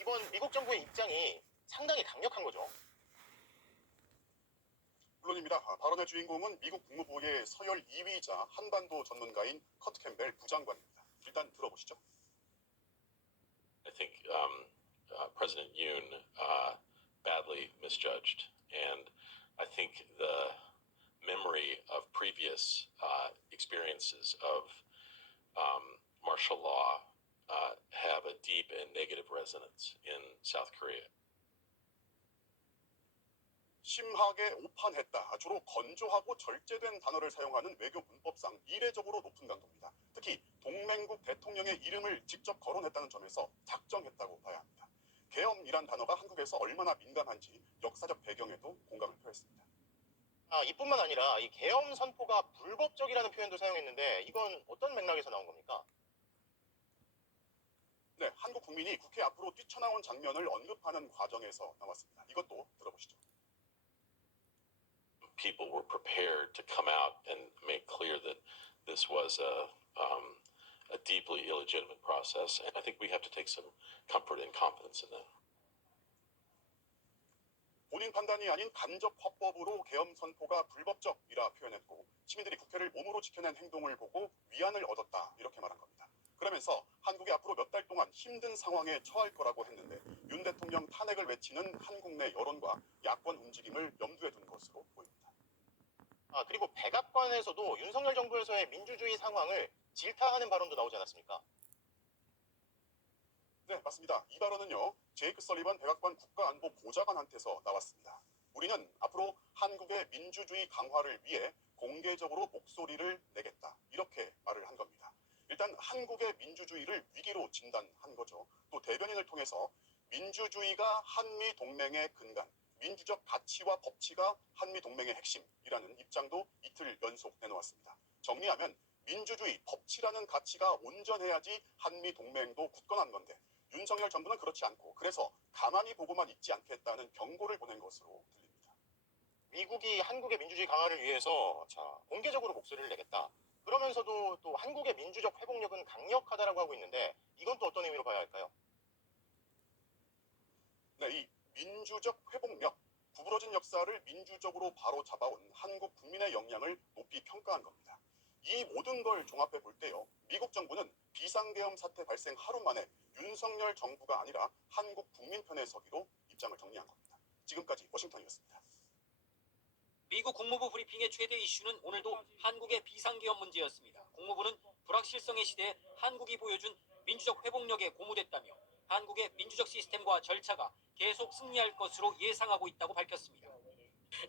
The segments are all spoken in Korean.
이번 미국 정부의 입장이 상당히 강력한 거죠. 물론입니다. 발언의 주인공은 미국 국무부의 서열 2위이자 한반도 전문가인 커트 캠벨 부장관입니다. 일단 들어보시죠. I think President Yoon badly misjudged, and I think the memory of previous experiences of martial law have a deep and negative resonance in South Korea. 심하게 오판했다. 주로 건조하고 절제된 단어를 사용하는 외교 문법상 이례적으로 높은 강도입니다. 특히 동맹국 대통령의 이름을 직접 거론했다는 점에서 작정했다고 봐야 합니다. 계엄이란 단어가 한국에서 얼마나 민감한지 역사적 배경에도 공감을 표했습니다. 이뿐만 아니라 이 계엄 선포가 불법적이라는 표현도 사용했는데 이건 어떤 맥락에서 나온 겁니까? 네, 한국 국민이 국회 앞으로 뛰쳐나온 장면을 언급하는 과정에서 나왔습니다. 이것도 들어보시죠. People were prepared to come out and make clear that this was a deeply illegitimate process, and I think we have to take some comfort and confidence in that. 본인 판단이 아닌 간접 화법으로 계엄 선포가 불법적이라 표현했고 시민들이 국회를 몸으로 지켜낸 행동을 보고 위안을 얻었다 이렇게 말한 겁니다. 그러면서 한국이 앞으로 몇 달 동안 힘든 상황에 처할 거라고 했는데 윤 대통령 탄핵을 외치는 한국 내 여론과 야권 움직임을 염두에 둔 것으로 보입니다. 그리고 백악관에서도 윤석열 정부에서의 민주주의 상황을 질타하는 발언도 나오지 않았습니까? 네, 맞습니다. 이 발언은요, 제이크 설리반 백악관 국가안보보좌관한테서 나왔습니다. 우리는 앞으로 한국의 민주주의 강화를 위해 공개적으로 목소리를 내겠다. 이렇게 말을 한 겁니다. 일단 한국의 민주주의를 위기로 진단한 거죠. 또 대변인을 통해서 민주주의가 한미 동맹의 근간, 민주적 가치와 법치가 한미 동맹의 핵심이라는 입장도 이틀 연속 내놓았습니다. 정리하면 민주주의, 법치라는 가치가 온전해야지 한미 동맹도 굳건한 건데 윤석열 정부는 그렇지 않고 그래서 가만히 보고만 있지 않겠다는 경고를 보낸 것으로 들립니다. 미국이 한국의 민주주의 강화를 위해서 공개적으로 목소리를 내겠다. 그러면서도 또 한국의 민주적 회복력은 강력하다라고 하고 있는데 이건 또 어떤 의미로 봐야 할까요? 네, 이 민주적 회복력, 구부러진 역사를 민주적으로 바로 잡아온 한국 국민의 역량을 높이 평가한 겁니다. 이 모든 걸 종합해 볼 때요, 미국 정부는 비상계엄 사태 발생 하루 만에 윤석열 정부가 아니라 한국 국민 편에 서기로 입장을 정리한 겁니다. 지금까지 워싱턴이었습니다. 미국 국무부 브리핑의 최대 이슈는 오늘도 한국의 비상계엄 문제였습니다. 국무부는 불확실성의 시대에 한국이 보여준 민주적 회복력에 고무됐다며 한국의 민주적 시스템과 절차가 계속 승리할 것으로 예상하고 있다고 밝혔습니다.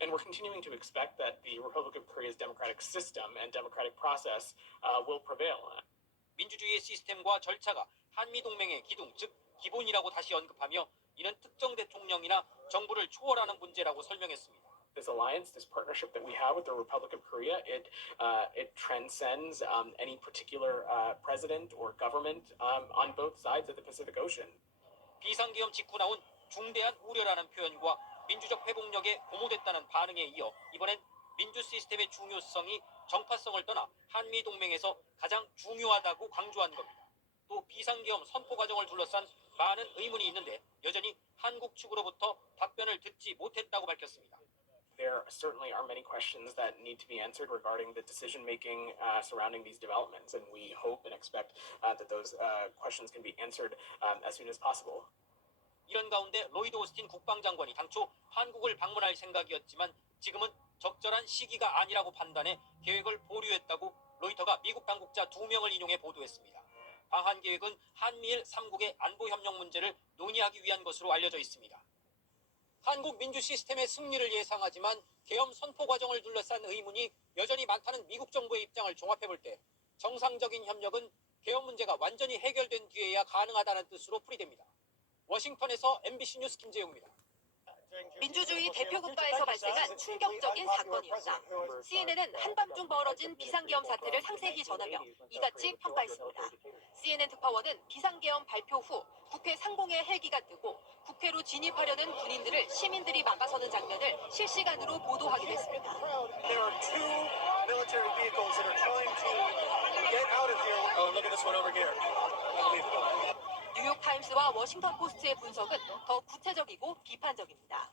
And we're continuing to expect that the Republic of Korea's democratic system and democratic process will prevail. 민주주의의 시스템과 절차가 한미동맹의 기둥, 즉 기본이라고 다시 언급하며 이는 특정 대통령이나 정부를 초월하는 문제라고 설명했습니다. This alliance, this partnership that we have with the Republic of Korea, it transcends any particular president or government on both sides of the Pacific Ocean. 비상계엄 직후 나온 중대한 우려라는 표현과 민주적 회복력에 고무됐다는 반응에 이어 이번엔 민주 시스템의 중요성이 정파성을 떠나 한미 동맹에서 가장 중요하다고 강조한 겁니다. 또 비상계엄 선포 과정을 둘러싼 많은 의문이 있는데 여전히 한국 측으로부터 답변을 듣지 못했다고 밝혔습니다. There certainly are many questions that need to be answered regarding the decision-making surrounding these developments, and we hope and expect that those questions can be answered as soon as possible. 이런 가운데 로이드 오스틴 국방장관이 당초 한국을 방문할 생각이었지만 지금은 적절한 시기가 아니라고 판단해 계획을 보류했다고 로이터가 미국 당국자 2명을 인용해 보도했습니다. 방한 계획은 한미일 3국의 안보협력 문제를 논의하기 위한 것으로 알려져 있습니다. 한국 민주 시스템의 승리를 예상하지만 계엄 선포 과정을 둘러싼 의문이 여전히 많다는 미국 정부의 입장을 종합해볼 때 정상적인 협력은 계엄 문제가 완전히 해결된 뒤에야 가능하다는 뜻으로 풀이됩니다. 워싱턴에서 MBC 뉴스 김재용입니다. 민주주의 대표국가에서 발생한 충격적인 사건이었다. CNN은 한밤중 벌어진 비상계엄 사태를 상세히 전하며 이같이 평가했습니다. CNN 특파원은 비상계엄 발표 후 국회 상공에 헬기가 뜨고 국회로 진입하려는 군인들을 시민들이 막아서는 장면을 실시간으로 보도하기도 했습니다. There are two military vehicles that are trying to get out of here. Oh, look at this one over here. Unbelievable. 뉴욕타임스와 워싱턴 포스트의 분석은 더 구체적이고 비판적입니다.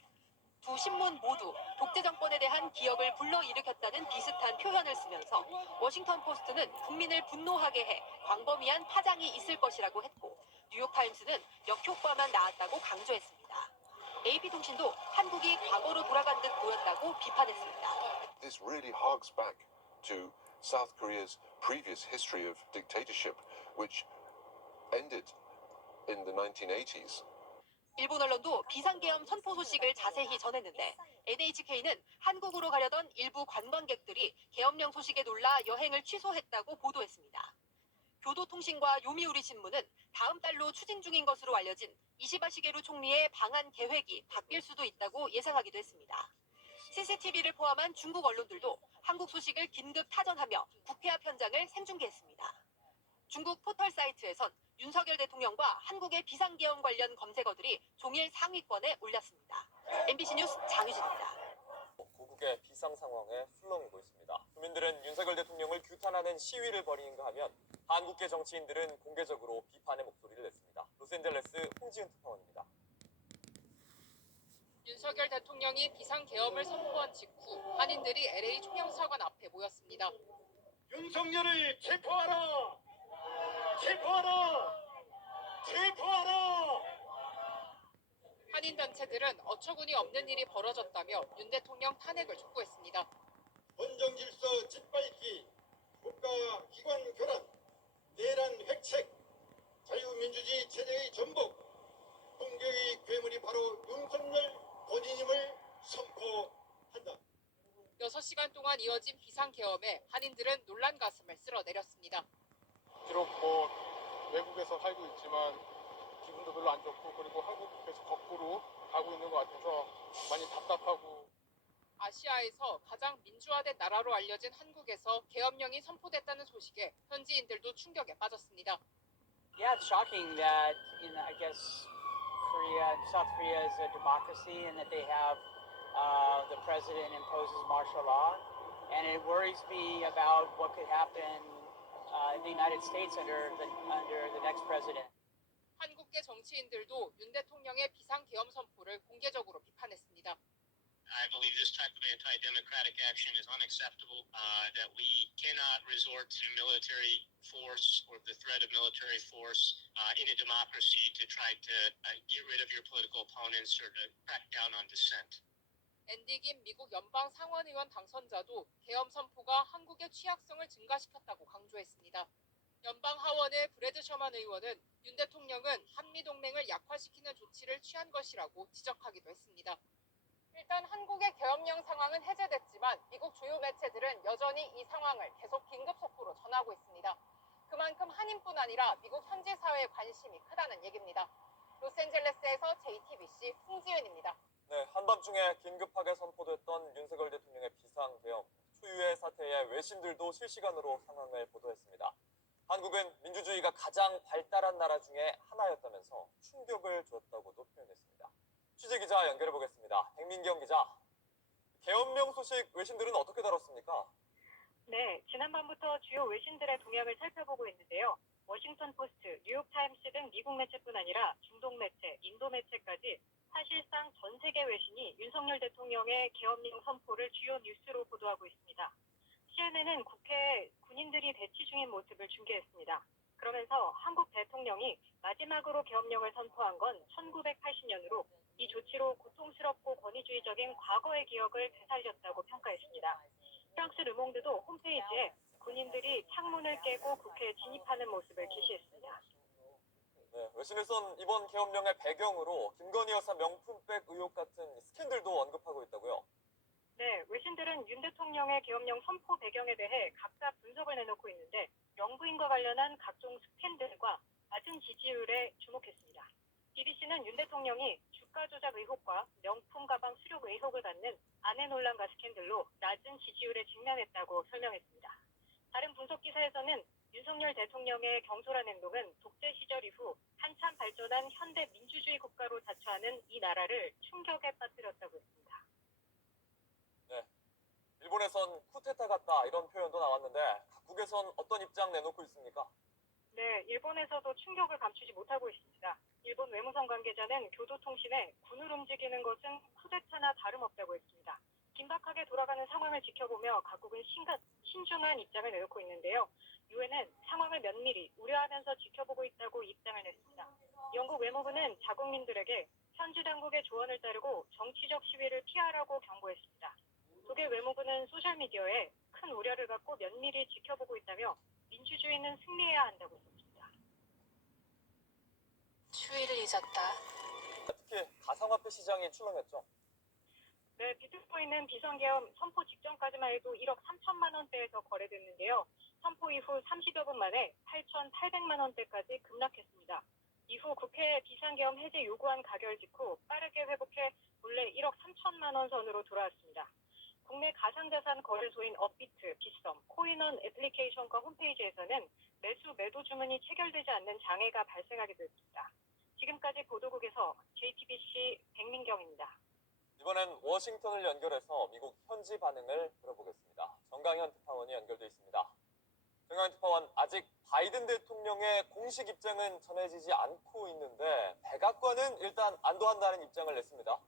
두 신문 모두 독재 정권에 대한 기억을 불러일으켰다는 비슷한 표현을 쓰면서 워싱턴 포스트는 국민을 분노하게 해 광범위한 파장이 있을 것이라고 했고 뉴욕타임스는 역효과만 나왔다고 강조했습니다. AP통신도 한국이 과거로 돌아간 듯 보였다고 비판했습니다. This really harks back to South Korea's previous history of dictatorship, which ended in the 1980s. 일본 언론도 비상계엄 선포 소식을 자세히 전했는데 NHK는 한국으로 가려던 일부 관광객들이 계엄령 소식에 놀라 여행을 취소했다고 보도했습니다. 교도통신과 요미우리 신문은 다음 달로 추진 중인 것으로 알려진 이시바 시게루 총리의 방한 계획이 바뀔 수도 있다고 예상하기도 했습니다. CCTV를 포함한 중국 언론들도 한국 소식을 긴급 타전하며 국회 앞 현장을 생중계했습니다. 중국 포털 사이트에선 윤석열 대통령과 한국의 비상계엄 관련 검색어들이 종일 상위권에 올랐습니다. MBC 뉴스 장유진입니다. 고국의 비상 상황에 술렁이고 있습니다. 국민들은 윤석열 대통령을 규탄하는 시위를 벌이는가 하면 한국계 정치인들은 공개적으로 비판의 목소리를 냈습니다. 로스앤젤레스 홍지은 특파원입니다. 윤석열 대통령이 비상계엄을 선포한 직후 한인들이 LA 총영사관 앞에 모였습니다. 윤석열을 체포하라! 체포하라! 체포하라! 한인단체들은 어처구니 없는 일이 벌어졌다며 윤 대통령 탄핵을 촉구했습니다. 헌정 질서 짓밟기, 국가기관 교란, 내란 획책, 자유민주주의 체제의 전복, 공격의 괴물이 바로 윤석열 본인임을 선포한다. 6시간 동안 이어진 비상계엄에 한인들은 놀란 가슴을 쓸어내렸습니다. 비록 외국에서 살고 있지만 기분도 별로 안 좋고 그리고 한국에서 거꾸로 가고 있는 것 같아서 많이 답답하고. 아시아에서 가장 민주화된 나라로 알려진 한국에서 계엄령이 선포됐다는 소식에 현지인들도 충격에 빠졌습니다. Yeah, it's shocking that I guess South Korea is a democracy and that they have the president imposes martial law, and it worries me about what could happen in the United States under the next president. 한국계 정치인들도 윤 대통령의 비상계엄 선포를 공개적으로 비판했습니다. I believe this type of anti-democratic action is unacceptable, that we cannot resort to military force or the threat of military force in a democracy to try to get rid of your political opponents or to crack down on dissent. 앤디 김 미국 연방 상원의원 당선자도 계엄 선포가 한국의 취약성을 증가시켰다고 강조했습니다. 연방 하원의 브래드 셔만 의원은 윤 대통령은 한미동맹을 약화시키는 조치를 취한 것이라고 지적하기도 했습니다. 일단 한국의 계엄령 상황은 해제됐지만 미국 주요 매체들은 여전히 이 상황을 계속 긴급 속보로 전하고 있습니다. 그만큼 한인뿐 아니라 미국 현지 사회의 관심이 크다는 얘기입니다. 로스앤젤레스에서 JTBC 홍지은입니다. 네, 한밤중에 긴급하게 선포됐던 윤석열 대통령의 비상계엄, 초유의 사태에 외신들도 실시간으로 상황을 보도했습니다. 한국은 민주주의가 가장 발달한 나라 중에 하나였다면서 충격을 줬다고도 표현했습니다. 취재기자 연결해보겠습니다. 백민경 기자, 계엄령 소식 외신들은 어떻게 다뤘습니까? 네, 지난밤부터 주요 외신들의 동향을 살펴보고 있는데요. 워싱턴 포스트, 뉴욕타임스 등 미국 매체뿐 아니라 중동 매체, 인도 매체까지 사실상 전 세계 외신이 윤석열 대통령의 계엄령 선포를 주요 뉴스로 보도하고 있습니다. CNN은 국회에 군인들이 대치 중인 모습을 중계했습니다. 그러면서 한국 대통령이 마지막으로 계엄령을 선포한 건 1980년으로 이 조치로 고통스럽고 권위주의적인 과거의 기억을 되살렸다고 평가했습니다. 프랑스 르몽드도 홈페이지에 군인들이 창문을 깨고 국회에 진입하는 모습을 게시했습니다. 네, 외신에선 이번 계엄령의 배경으로 김건희 여사 명품백 의혹 같은 스캔들도 언급하고 있다고요? 네, 외신들은 윤 대통령의 계엄령 선포 배경에 대해 각자 분석을 내놓고 있는데 영부인과 관련한 각종 스캔들과 낮은 지지율에 주목했습니다. BBC는 윤 대통령이 주가 조작 의혹과 명품 가방 수령 의혹을 받는 아내 논란과 스캔들로 낮은 지지율에 직면했다고 설명했습니다. 다른 분석 기사에서는 윤석열 대통령의 경솔한 행동은 독재 시절 이후 한참 발전한 현대 민주주의 국가로 자처하는 이 나라를 충격에 빠뜨렸다고 했습니다. 네, 일본에선 쿠데타 같다 이런 표현도 나왔는데 각국에선 어떤 입장 내놓고 있습니까? 네, 일본에서도 충격을 감추지 못하고 있습니다. 일본 외무성 관계자는 교도통신에 군을 움직이는 것은 쿠데타나 다름없다고 했습니다. 긴박하게 돌아가는 상황을 지켜보며 각국은 신중한 입장을 내놓고 있는데요. 유엔은 상황을 면밀히 우려하면서 지켜보고 있다고 입장을 냈습니다. 영국 외무부는 자국민들에게 현지 당국의 조언을 따르고 정치적 시위를 피하라고 경고했습니다. 독일 외무부는 소셜미디어에 큰 우려를 갖고 면밀히 지켜보고 있다며 민주주의는 승리해야 한다고 썼습니다. 추위를 잊었다. 특히 가상화폐 시장이 출렁였죠. 네, 비트코인은 비상계엄 선포 직전까지만 해도 1억 3천만 원대에서 거래됐는데요. 선포 이후 30여 분 만에 8,800만 원대까지 급락했습니다. 이후 국회 비상계엄 해제 요구안 가결 직후 빠르게 회복해 본래 1억 3천만 원 선으로 돌아왔습니다. 국내 가상자산 거래소인 업비트, 빗썸, 코인원 애플리케이션과 홈페이지에서는 매수, 매도 주문이 체결되지 않는 장애가 발생하기도 했습니다. 지금까지 보도국에서 JTBC 백민경입니다. 이번엔 워싱턴을 연결해서 미국 현지 반응을 들어보겠습니다. 정강현 특파원이 연결돼 있습니다. 정강현 특파원, 아직 바이든 대통령의 공식 입장은 전해지지 않고 있는데 백악관은 일단 안도한다는 입장을 냈습니다.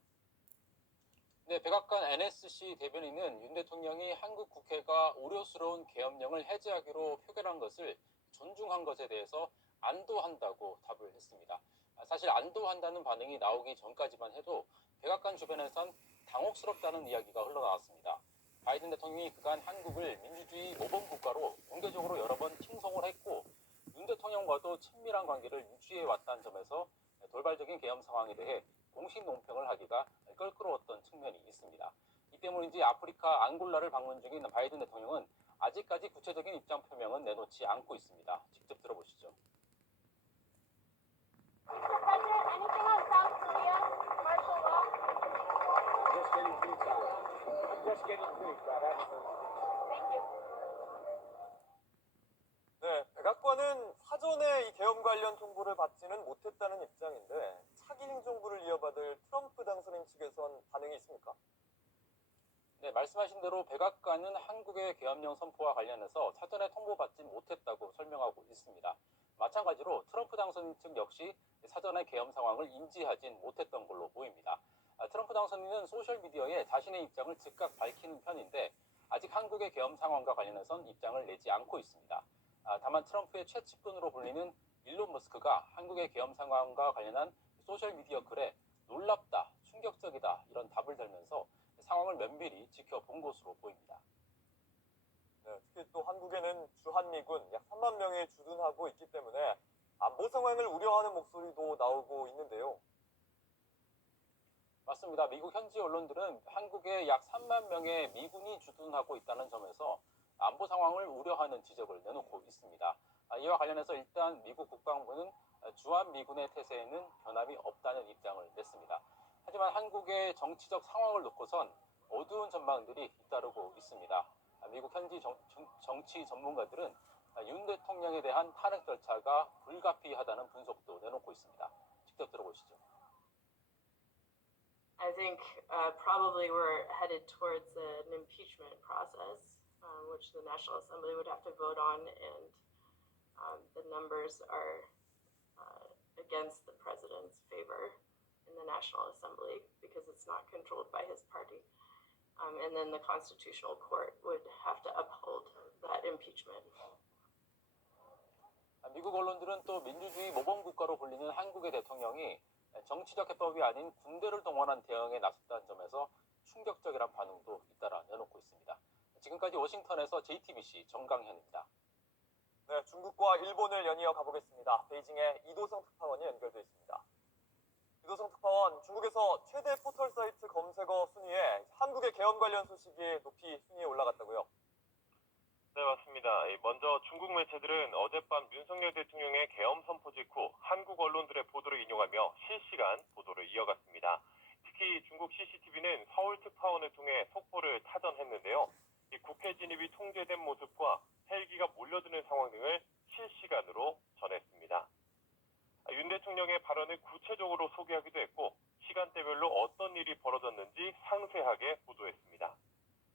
네, 백악관 NSC 대변인은 윤 대통령이 한국 국회가 우려스러운 계엄령을 해제하기로 표결한 것을 존중한 것에 대해서 안도한다고 답을 했습니다. 사실 안도한다는 반응이 나오기 전까지만 해도 백악관 주변에선 당혹스럽다는 이야기가 흘러나왔습니다. 바이든 대통령이 그간 한국을 민주주의 모범 국가로 공개적으로 여러 번 칭송을 했고 윤 대통령과도 친밀한 관계를 유지해왔다는 점에서 돌발적인 계엄 상황에 대해 공식 논평을 하기가 껄끄러웠던 측면이 있습니다. 이 때문인지 아프리카 앙골라를 방문 중인 바이든 대통령은 아직까지 구체적인 입장 표명은 내놓지 않고 있습니다. 직접 들어보시죠. 네, 백악관은 사전에 이 계엄 관련 통보를 받지는 못했다는 입장인데 차기 행정부를 이어받을 트럼프 당선인 측에선 반응이 있습니까? 네, 말씀하신 대로 백악관은 한국의 계엄령 선포와 관련해서 사전에 통보받지 못했다고 설명하고 있습니다. 마찬가지로 트럼프 당선인 측 역시 사전에 계엄 상황을 인지하진 못했던 걸로 보입니다. 트럼프 당선인은 소셜미디어에 자신의 입장을 즉각 밝히는 편인데 아직 한국의 계엄 상황과 관련해선 입장을 내지 않고 있습니다. 다만 트럼프의 최측근으로 불리는 일론 머스크가 한국의 계엄 상황과 관련한 소셜미디어 글에 놀랍다, 충격적이다 이런 답을 달면서 상황을 면밀히 지켜본 것으로 보입니다. 네, 특히 또 한국에는 주한미군 약 3만 명이 주둔하고 있기 때문에 안보 상황을 우려하는 목소리도 나오고 있는데요. 맞습니다. 미국 현지 언론들은 한국에 약 3만 명의 미군이 주둔하고 있다는 점에서 안보 상황을 우려하는 지적을 내놓고 있습니다. 이와 관련해서 일단 미국 국방부는 주한미군의 태세에는 변함이 없다는 입장을 냈습니다. 하지만 한국의 정치적 상황을 놓고선 어두운 전망들이 잇따르고 있습니다. 미국 현지 정치 전문가들은 윤 대통령에 대한 탄핵 절차가 불가피하다는 분석도 내놓고 있습니다. 직접 들어보시죠. I think probably we're headed towards an impeachment process, which the National Assembly would have to vote on, and the numbers are against the president's favor in the National Assembly because it's not controlled by his party. And then the Constitutional Court would have to uphold that impeachment. 미국 언론들은 또 민주주의 모범국가로 불리는 한국의 대통령이 정치적 해법이 아닌 군대를 동원한 대응에 나섰다는 점에서 충격적이란 반응도 잇따라 내놓고 있습니다. 지금까지 워싱턴에서 JTBC 정강현입니다. 네, 중국과 일본을 연이어 가보겠습니다. 베이징에 이도성 특파원이 연결돼 있습니다. 이도성 특파원, 중국에서 최대 포털 사이트 검색어 순위에 한국의 계엄 관련 소식이 높이 순위에 올라갔다고요? 네, 맞습니다. 먼저 중국 매체들은 어젯밤 윤석열 대통령의 계엄 선포 직후 한국 언론들의 보도를 인용하며 실시간 보도를 이어갔습니다. 특히 중국 CCTV는 서울 특파원을 통해 속보를 타전했는데요. 국회 진입이 통제된 모습과 헬기가 몰려드는 상황 등을 실시간으로 전했습니다. 윤 대통령의 발언을 구체적으로 소개하기도 했고 시간대별로 어떤 일이 벌어졌는지 상세하게 보도했습니다.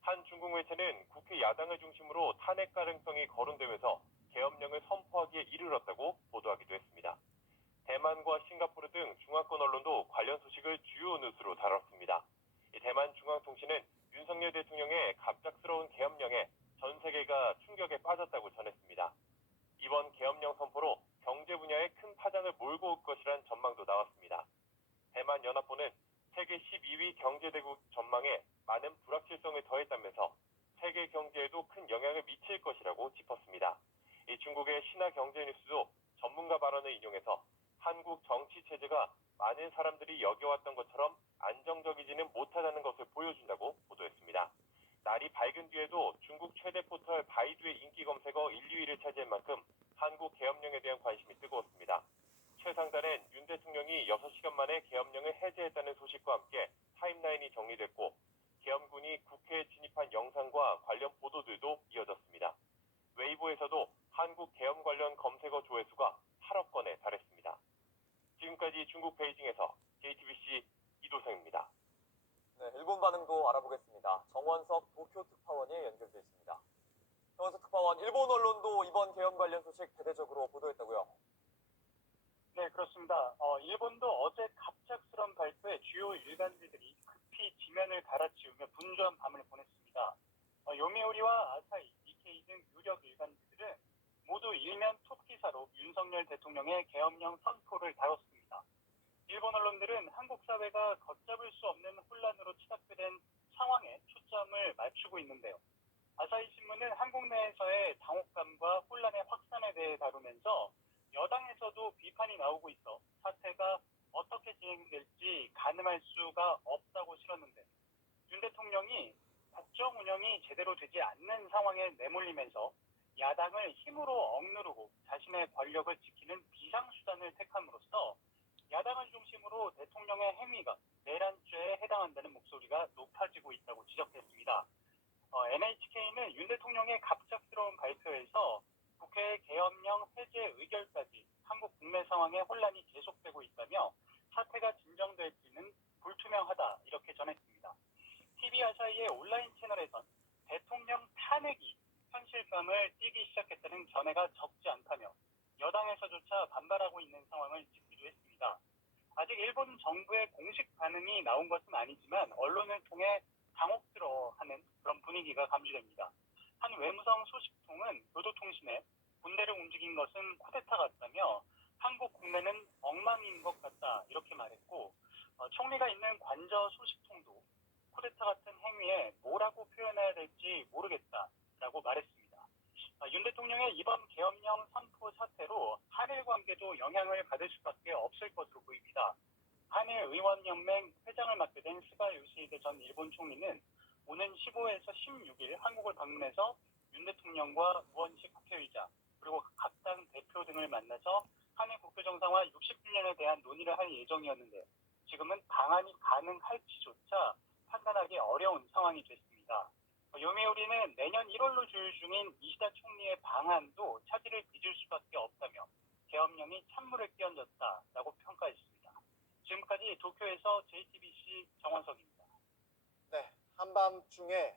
한 중국 매체는 국회 야당을 중심으로 탄핵 가능성이 거론되면서 계엄령을 선포하기에 이르렀다고 보도하기도 했습니다. 대만과 싱가포르 등 중화권 언론도 관련 소식을 주요 뉴스로 다뤘습니다. 대만 중앙통신은 윤석열 대통령의 갑작스러운 계엄령에 전 세계가 충격에 빠졌다고 전했습니다. 이번 계엄령 선포로 경제 분야에 큰 파장을 몰고 올 것이란 전망도 나왔습니다. 대만 연합보는 세계 12위 경제대국 전망에 많은 불확실성을 더했다면서 세계 경제에도 큰 영향을 미칠 것이라고 짚었습니다. 이 중국의 신화경제뉴스도 전문가 발언을 인용해서 한국 정치 체제가 많은 사람들이 여겨왔던 것처럼 안정적이지는 못하다는 것을 보여준다고 보도했습니다. 날이 밝은 뒤에도 중국 최대 포털 바이두의 인기 검색어 1, 2위를 차지한 만큼 한국 계엄령에 대한 관심이 뜨거웠습니다. 최상단엔 윤 대통령이 6시간 만에 계엄령을 해제했다는 소식과 함께 타임라인이 정리됐고 계엄군이 국회에 진입한 영상과 관련 보도들도 이어졌습니다. 웨이보에서도 한국 계엄 관련 검색어 조회수가 8억 건에 달했습니다. 지금까지 중국 베이징에서 JTBC 이도성입니다. 네, 일본 반응도 알아보겠습니다. 정원석 도쿄 특파원이 연결돼 있습니다. 정원석 특파원, 일본 언론도 이번 계엄 관련 소식 대대적으로 보도했다고요? 네, 그렇습니다. 일본도 어제 갑작스런 발표에 주요 일간지들이 급히 지면을 갈아치우며 분주한 밤을 보냈습니다. 요미우리와 아사히, 니케이 등 유력 일간지들은 모두 일면 톱 기사로 윤석열 대통령의 계엄령 선포를 다뤘습니다. 일본 언론들은 한국 사회가 걷잡을 수 없는 혼란으로 치닫게 상황에 초점을 맞추고 있는데요. 아사히 신문은 한국 내에서의 당혹감과 혼란의 확산에 대해 다루면서 여당에서도 비판이 나오고 있어 사태가 어떻게 진행될지 가늠할 수가 없다고 실었는데 윤 대통령이 국정 운영이 제대로 되지 않는 상황에 내몰리면서 야당을 힘으로 억누르고 자신의 권력을 지키는 비상수단을 택함으로써 야당을 중심으로 대통령의 행위가 내란죄에 해당한다는 목소리가 높아지고 있다고 지적했습니다. NHK는 윤 대통령의 갑작스러운 발표에서 국회 계엄령 해제 의결까지 한국 국내 상황의 혼란이 계속되고 있다며 사태가 진정될지는 불투명하다 이렇게 전했습니다. TV 아사히의 온라인 채널에선 대통령 탄핵이 현실감을 띠기 시작했다는 견해가 적지 않다며 여당에서조차 반발하고 있는 상황을 짚기도 했습니다. 아직 일본 정부의 공식 반응이 나온 것은 아니지만 언론을 통해 당혹스러워하는 그런 분위기가 감지됩니다. 한 외무성 소식통은 교도통신에 군대를 움직인 것은 쿠데타 같다며 한국 국내는 엉망인 것 같다 이렇게 말했고 총리가 있는 관저 소식통도 쿠데타 같은 행위에 뭐라고 표현해야 될지 모르겠다라고 말했습니다. 윤 대통령의 이번 계엄령 선포 사태로 한일 관계도 영향을 받을 수밖에 없을 것으로 보입니다. 한일의원연맹 회장을 맡게 된 스가 요시히데 전 일본 총리는 오는 15에서 16일 한국을 방문해서 윤 대통령과 우원식 국회의장 그리고 각 당 대표 등을 만나서 한일 국교 정상화 60주년에 대한 논의를 할 예정이었는데 지금은 방안이 가능할지조차 판단하기 어려운 상황이 됐습니다. 요미우리는 내년 1월로 조율 중인 이시다 총리의 방안도 차질을 빚을 수밖에 없다며 계엄령이 찬물을 끼얹었다라고 평가했습니다. 지금까지 도쿄에서 JTBC 정원석입니다. 네, 한밤중에